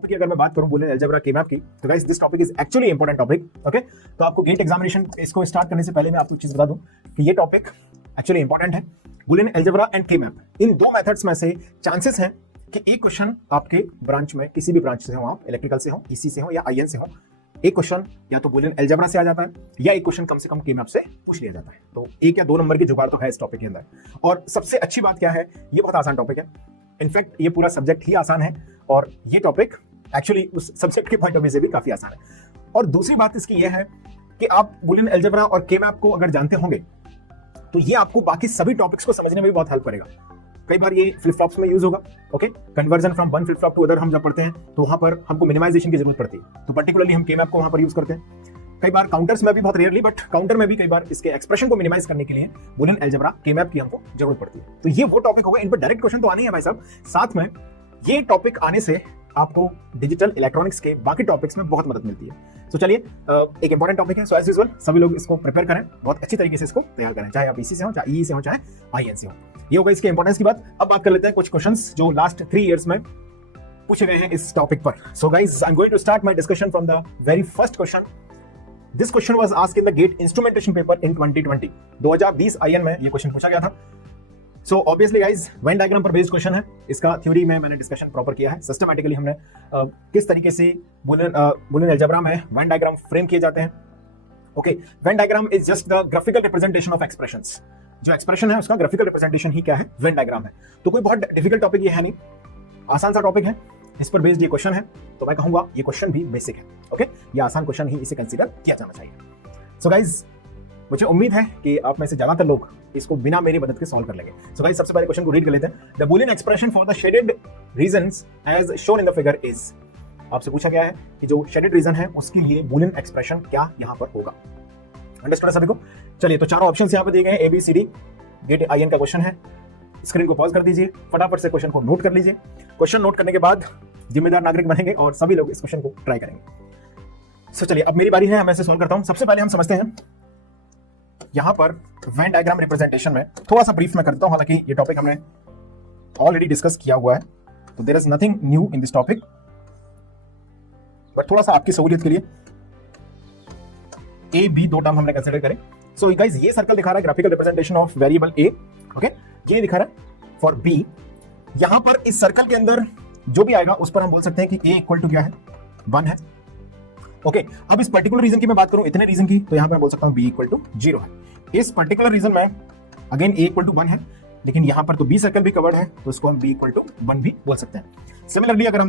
Topic की अगर मैं बात करूं बूलियन अलजेब्रा के मैप की, तो guys this topic is actually important topic. Okay, तो आपको गेट एग्जामिनेशन इसको स्टार्ट करने से पहले मैं आपको एक चीज बता दूं कि ये टॉपिक एक्चुअली इंपॉर्टेंट है। बूलियन अलजेब्रा एंड के मैप, इन दो मेथड्स में से चांसेस हैं कि एक क्वेश्चन आपके ब्रांच में किसी भी ब्रांच से हो, आप इलेक्ट्रिकल से हो, ईसी से हो या आईएन से हो, एक क्वेश्चन या तो बूलियन अलजेब्रा से आ जाता है या एक क्वेश्चन कम से कम के मैप से पूछ लिया जाता है। तो एक या दो नंबर की जुगाड़ तो है इस टॉपिक के अंदर। और सबसे अच्छी बात क्या है, ये बहुत आसान टॉपिक है। इनफैक्ट ये पूरा सब्जेक्ट ही आसान है और ये टॉपिक एक्चुअली उस सब्जेक्ट के पॉइंट ऑफ व्यू से भी काफी आसान है। और दूसरी बात इसकी ये है कि आप बूलियन अलजेब्रा और के मैप को अगर जानते होंगे तो ये आपको बाकी सभी टॉपिक्स को समझने में भी बहुत हेल्प करेगा। कई बार ये फ्लिप फ्लॉप्स में यूज होगा। Okay, conversion from one flip flop to other हम जब पढ़ते हैं तो वहां पर हमको मिनिमाइजेशन की जरूरत पड़ती है, तो पर्टिकुलरली हम के मैप को वहां पर यूज करते हैं। कई बार काउंटर्स में भी, बहुत रेयरली, बट काउंटर में भी कई बार इसके एक्सप्रेशन को मिनिमाइज करने के लिए बूलियन अलजेब्रा के मैप की हमको जरूरत पड़ती है। तो ये वो टॉपिक होगा, इन पर डायरेक्ट क्वेश्चन तो आने हैं भाई साहब। साथ में ये टॉपिक आने से आपको डिजिटल इलेक्ट्रॉनिक्स के बाकी टॉपिक्स में बहुत मदद मिलती है। तो चलिए, एक इंपॉर्टेंट टॉपिक है, सो एज यूजुअल सभी लोग इसको प्रिपेयर करें, बहुत अच्छी तरीके से इसको तैयार करें, चाहे आप ईसी से हो, चाहे ईई से हो, चाहे आईएन से हो। ये होगा इसके इंपॉर्टेंस की बात। अब बात कर लेते हैं कुछ क्वेश्चंस जो लास्ट 3 इयर्स में पूछे गए हैं इस टॉपिक पर। So guys, I am going to start my discussion from the very first question. This question was asked in the GATE instrumentation paper in 2020। 2020 IN में ये क्वेश्चन पूछा गया था। So obviously guys, Venn diagram पर based question है। इसका theory में मैंने डिस्कशन प्रॉपर किया है, सिस्टमैटिकली हमने किस तरीके से बूलियन अलजेब्रा में वेन डायग्राम फ्रेम किए जाते हैं। Okay, Venn diagram is just the graphical representation of expressions. जो एक्सप्रेशन है उसका ग्राफिकल रिप्रेजेंटेशन ही क्या है, वेन डायग्राम है। तो कोई बहुत डिफिकल्ट टॉपिक ये है नहीं, आसान सा टॉपिक है, इस पर बेस्ड ये क्वेश्चन है। तो मैं कहूंगा ये क्वेश्चन भी बेसिक है। ओके, ये आसान क्वेश्चन ही इसे कंसीडर किया जाना चाहिए। सो गाइज, मुझे उम्मीद है कि आप में से ज्यादातर लोग इसको बिना मेरी मदद के सॉल्व कर लेंगे। सो गाइस, सबसे पहले क्वेश्चन को रीड कर लेते हैं। The Boolean expression for the shaded regions as shown in the figure is. आपसे पूछा गया है कि जो शेडेड रीजन है उसके लिए बूलियन एक्सप्रेशन क्या यहां पर होगा। अंडरस्टूड सभी को? चलिए, तो चारों ऑप्शंस यहां पे दिए गए हैं, A B C D. GATE IN का क्वेश्चन है। स्क्रीन को पॉज कर दीजिए, फटाफट से क्वेश्चन को नोट कर लीजिए। क्वेश्चन नोट करने के बाद जिम्मेदार नागरिक बनेंगे और सभी लोग इस क्वेश्चन को ट्राई करेंगे। सो चलिए, अब मेरी बारी है, मैं इसे सॉल्व करता हूं। सबसे पहले हम समझते हैं यहां पर वेन डायग्राम रिप्रेजेंटेशन में थोड़ा सा ब्रीफ में करता हूं, हालांकि ये टॉपिक हमने ऑलरेडी डिस्कस किया हुआ है, तो there is nothing new in this topic, but थोड़ा सा आपकी सहूलियत के लिए ए बी दो टर्म हमने कंसीडर करें। सो गाइस, ये सर्कल दिखा रहा है graphical representation of variable A. Okay, ये दिखा रहा है फॉर बी। यहां पर इस सर्कल के अंदर जो भी आएगा उस पर हम बोल सकते हैं कि ए इक्वल टू क्या है, 1 है। ओके, अब इस पर्टिकुलर रीजन की मैं बात करूं, इतने रीजन की, तो यहां पे मैं बोल सकता हूं b इक्वल टू 0 है। इस पर्टिकुलर रीजन में अगेन a इक्वल टू 1 है, लेकिन यहां पर तो b सर्कल भी कवर्ड है, तो इसको हम b इक्वल टू 1 भी बोल सकते हैं। सिमिलरली अगर हम